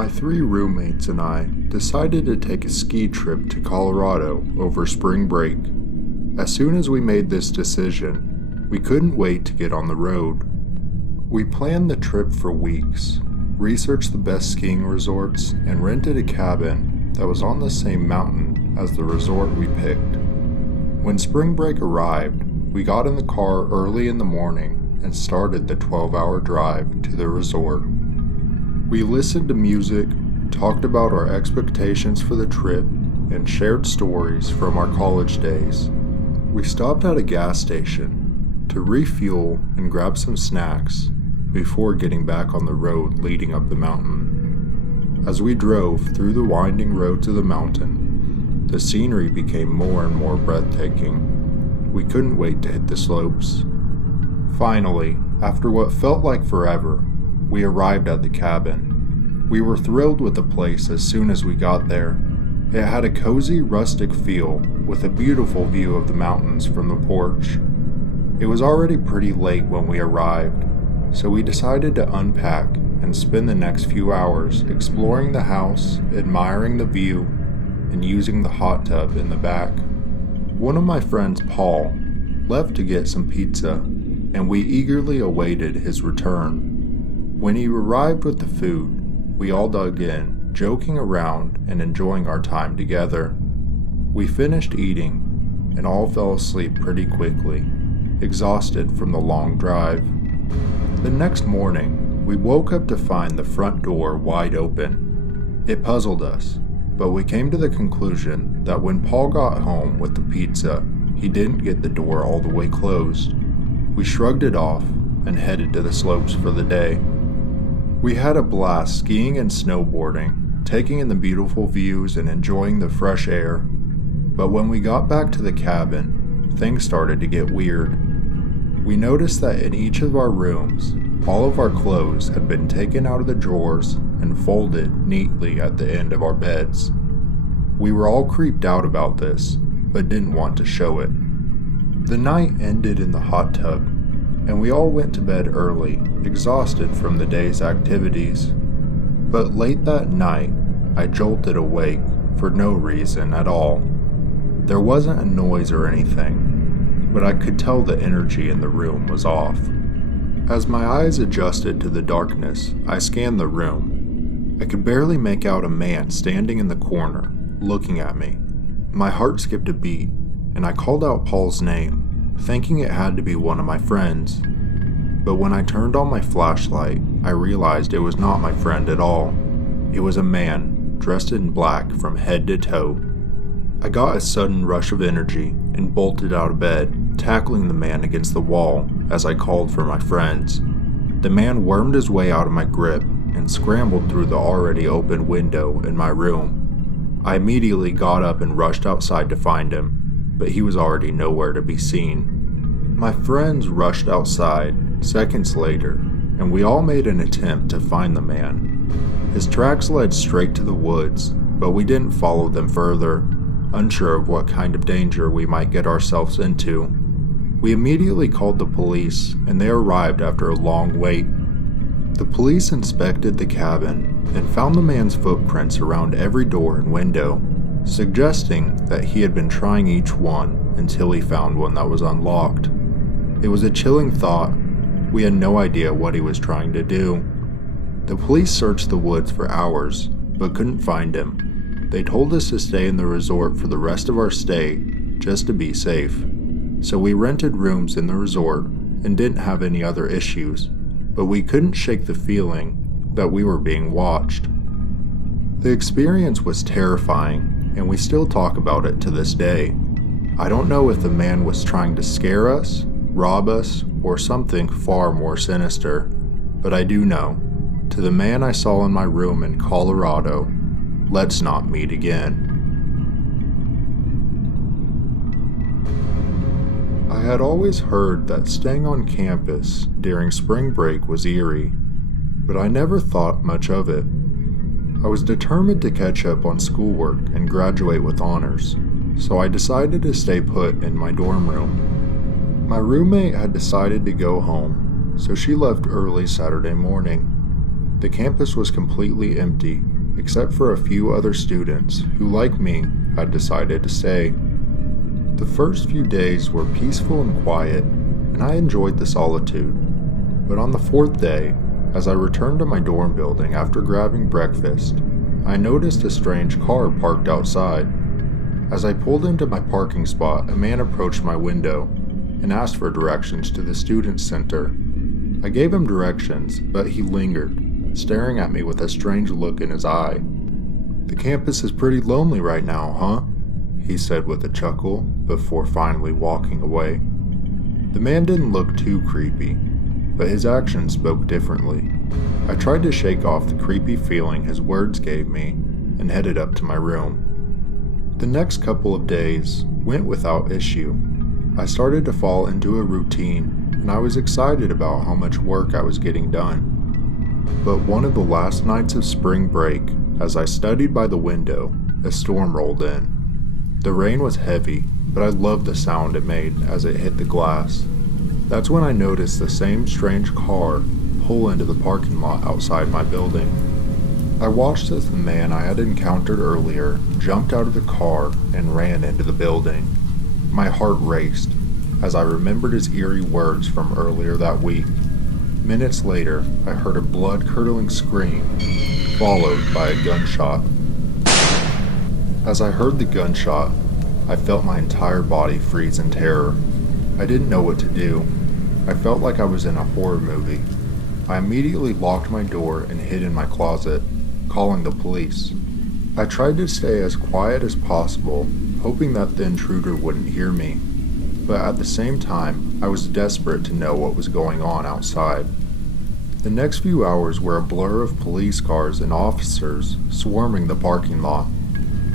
My 3 roommates and I decided to take a ski trip to Colorado over spring break. As soon as we made this decision, we couldn't wait to get on the road. We planned the trip for weeks, researched the best skiing resorts, and rented a cabin that was on the same mountain as the resort we picked. When spring break arrived, we got in the car early in the morning and started the 12-hour drive to the resort. We listened to music, talked about our expectations for the trip, and shared stories from our college days. We stopped at a gas station to refuel and grab some snacks before getting back on the road leading up the mountain. As we drove through the winding roads of the mountain, the scenery became more and more breathtaking. We couldn't wait to hit the slopes. Finally, after what felt like forever, we arrived at the cabin. We were thrilled with the place as soon as we got there. It had a cozy, rustic feel with a beautiful view of the mountains from the porch. It was already pretty late when we arrived, so we decided to unpack and spend the next few hours exploring the house, admiring the view, and using the hot tub in the back. One of my friends, Paul, left to get some pizza, and we eagerly awaited his return. When he arrived with the food, we all dug in, joking around and enjoying our time together. We finished eating and all fell asleep pretty quickly, exhausted from the long drive. The next morning, we woke up to find the front door wide open. It puzzled us, but we came to the conclusion that when Paul got home with the pizza, he didn't get the door all the way closed. We shrugged it off and headed to the slopes for the day. We had a blast skiing and snowboarding, taking in the beautiful views and enjoying the fresh air. But when we got back to the cabin, things started to get weird. We noticed that in each of our rooms, all of our clothes had been taken out of the drawers and folded neatly at the end of our beds. We were all creeped out about this, but didn't want to show it. The night ended in the hot tub, and we all went to bed early, exhausted from the day's activities. But late that night, I jolted awake for no reason at all. There wasn't a noise or anything, but I could tell the energy in the room was off. As my eyes adjusted to the darkness, I scanned the room. I could barely make out a man standing in the corner, looking at me. My heart skipped a beat, and I called out Paul's name, thinking it had to be one of my friends. But when I turned on my flashlight, I realized it was not my friend at all. It was a man, dressed in black from head to toe. I got a sudden rush of energy and bolted out of bed, tackling the man against the wall as I called for my friends. The man wormed his way out of my grip and scrambled through the already open window in my room. I immediately got up and rushed outside to find him, but he was already nowhere to be seen. My friends rushed outside seconds later, and we all made an attempt to find the man. His tracks led straight to the woods, but we didn't follow them further, unsure of what kind of danger we might get ourselves into. We immediately called the police, and they arrived after a long wait. The police inspected the cabin and found the man's footprints around every door and window, suggesting that he had been trying each one until he found one that was unlocked. It was a chilling thought. We had no idea what he was trying to do. The police searched the woods for hours, but couldn't find him. They told us to stay in the resort for the rest of our stay, just to be safe. So we rented rooms in the resort and didn't have any other issues, but we couldn't shake the feeling that we were being watched. The experience was terrifying, and we still talk about it to this day. I don't know if the man was trying to scare us, rob us, or something far more sinister, but I do know, to the man I saw in my room in Colorado, let's not meet again. I had always heard that staying on campus during spring break was eerie, but I never thought much of it. I was determined to catch up on schoolwork and graduate with honors, so I decided to stay put in my dorm room. My roommate had decided to go home, so she left early Saturday morning. The campus was completely empty, except for a few other students who, like me, had decided to stay. The first few days were peaceful and quiet, and I enjoyed the solitude. But on the fourth day, as I returned to my dorm building after grabbing breakfast, I noticed a strange car parked outside. As I pulled into my parking spot, a man approached my window and asked for directions to the student center. I gave him directions, but he lingered, staring at me with a strange look in his eye. "The campus is pretty lonely right now, huh?" he said with a chuckle, before finally walking away. The man didn't look too creepy, but his actions spoke differently. I tried to shake off the creepy feeling his words gave me and headed up to my room. The next couple of days went without issue. I started to fall into a routine, and I was excited about how much work I was getting done. But one of the last nights of spring break, as I studied by the window, a storm rolled in. The rain was heavy, but I loved the sound it made as it hit the glass. That's when I noticed the same strange car pull into the parking lot outside my building. I watched as the man I had encountered earlier jumped out of the car and ran into the building. My heart raced as I remembered his eerie words from earlier that week. Minutes later, I heard a blood-curdling scream, followed by a gunshot. As I heard the gunshot, I felt my entire body freeze in terror. I didn't know what to do. I felt like I was in a horror movie. I immediately locked my door and hid in my closet, calling the police. I tried to stay as quiet as possible, hoping that the intruder wouldn't hear me. But at the same time, I was desperate to know what was going on outside. The next few hours were a blur of police cars and officers swarming the parking lot.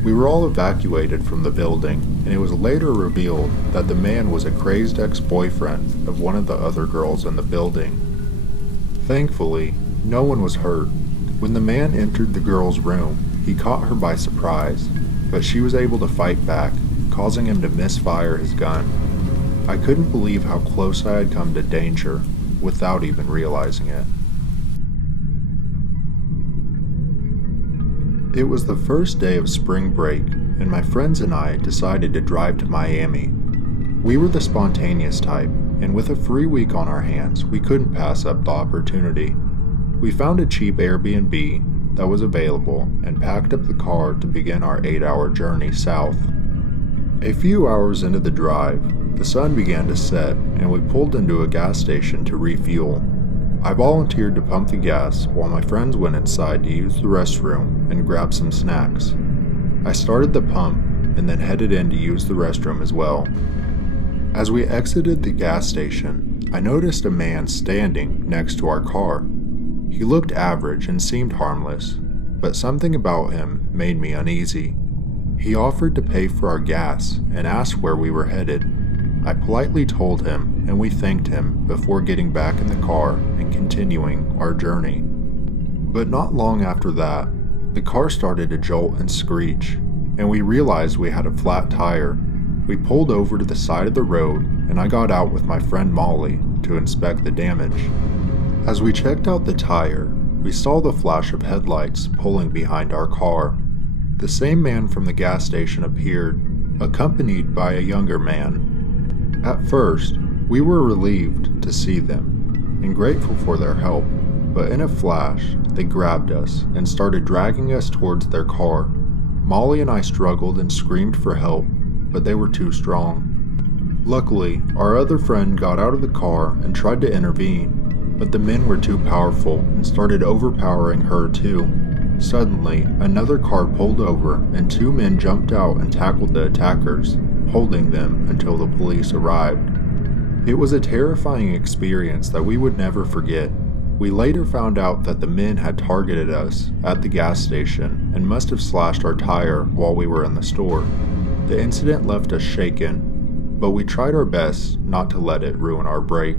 We were all evacuated from the building, and it was later revealed that the man was a crazed ex-boyfriend of one of the other girls in the building. Thankfully, no one was hurt. When the man entered the girl's room, he caught her by surprise, but she was able to fight back, causing him to misfire his gun. I couldn't believe how close I had come to danger without even realizing it. It was the first day of spring break, and my friends and I decided to drive to Miami. We were the spontaneous type, and with a free week on our hands, we couldn't pass up the opportunity. We found a cheap Airbnb that was available and packed up the car to begin our 8-hour journey south. A few hours into the drive, the sun began to set, and we pulled into a gas station to refuel. I volunteered to pump the gas while my friends went inside to use the restroom and grab some snacks. I started the pump and then headed in to use the restroom as well. As we exited the gas station, I noticed a man standing next to our car. He looked average and seemed harmless, but something about him made me uneasy. He offered to pay for our gas and asked where we were headed. I politely told him, and we thanked him before getting back in the car and continuing our journey. But not long after that, the car started to jolt and screech, and we realized we had a flat tire. We pulled over to the side of the road, and I got out with my friend Molly to inspect the damage. As we checked out the tire, we saw the flash of headlights pulling behind our car. The same man from the gas station appeared, accompanied by a younger man. At first, we were relieved to see them and grateful for their help, but in a flash, they grabbed us and started dragging us towards their car. Molly and I struggled and screamed for help, but they were too strong. Luckily, our other friend got out of the car and tried to intervene, but the men were too powerful and started overpowering her too. Suddenly, another car pulled over and 2 men jumped out and tackled the attackers, holding them until the police arrived. It was a terrifying experience that we would never forget. We later found out that the men had targeted us at the gas station and must have slashed our tire while we were in the store. The incident left us shaken, but we tried our best not to let it ruin our break.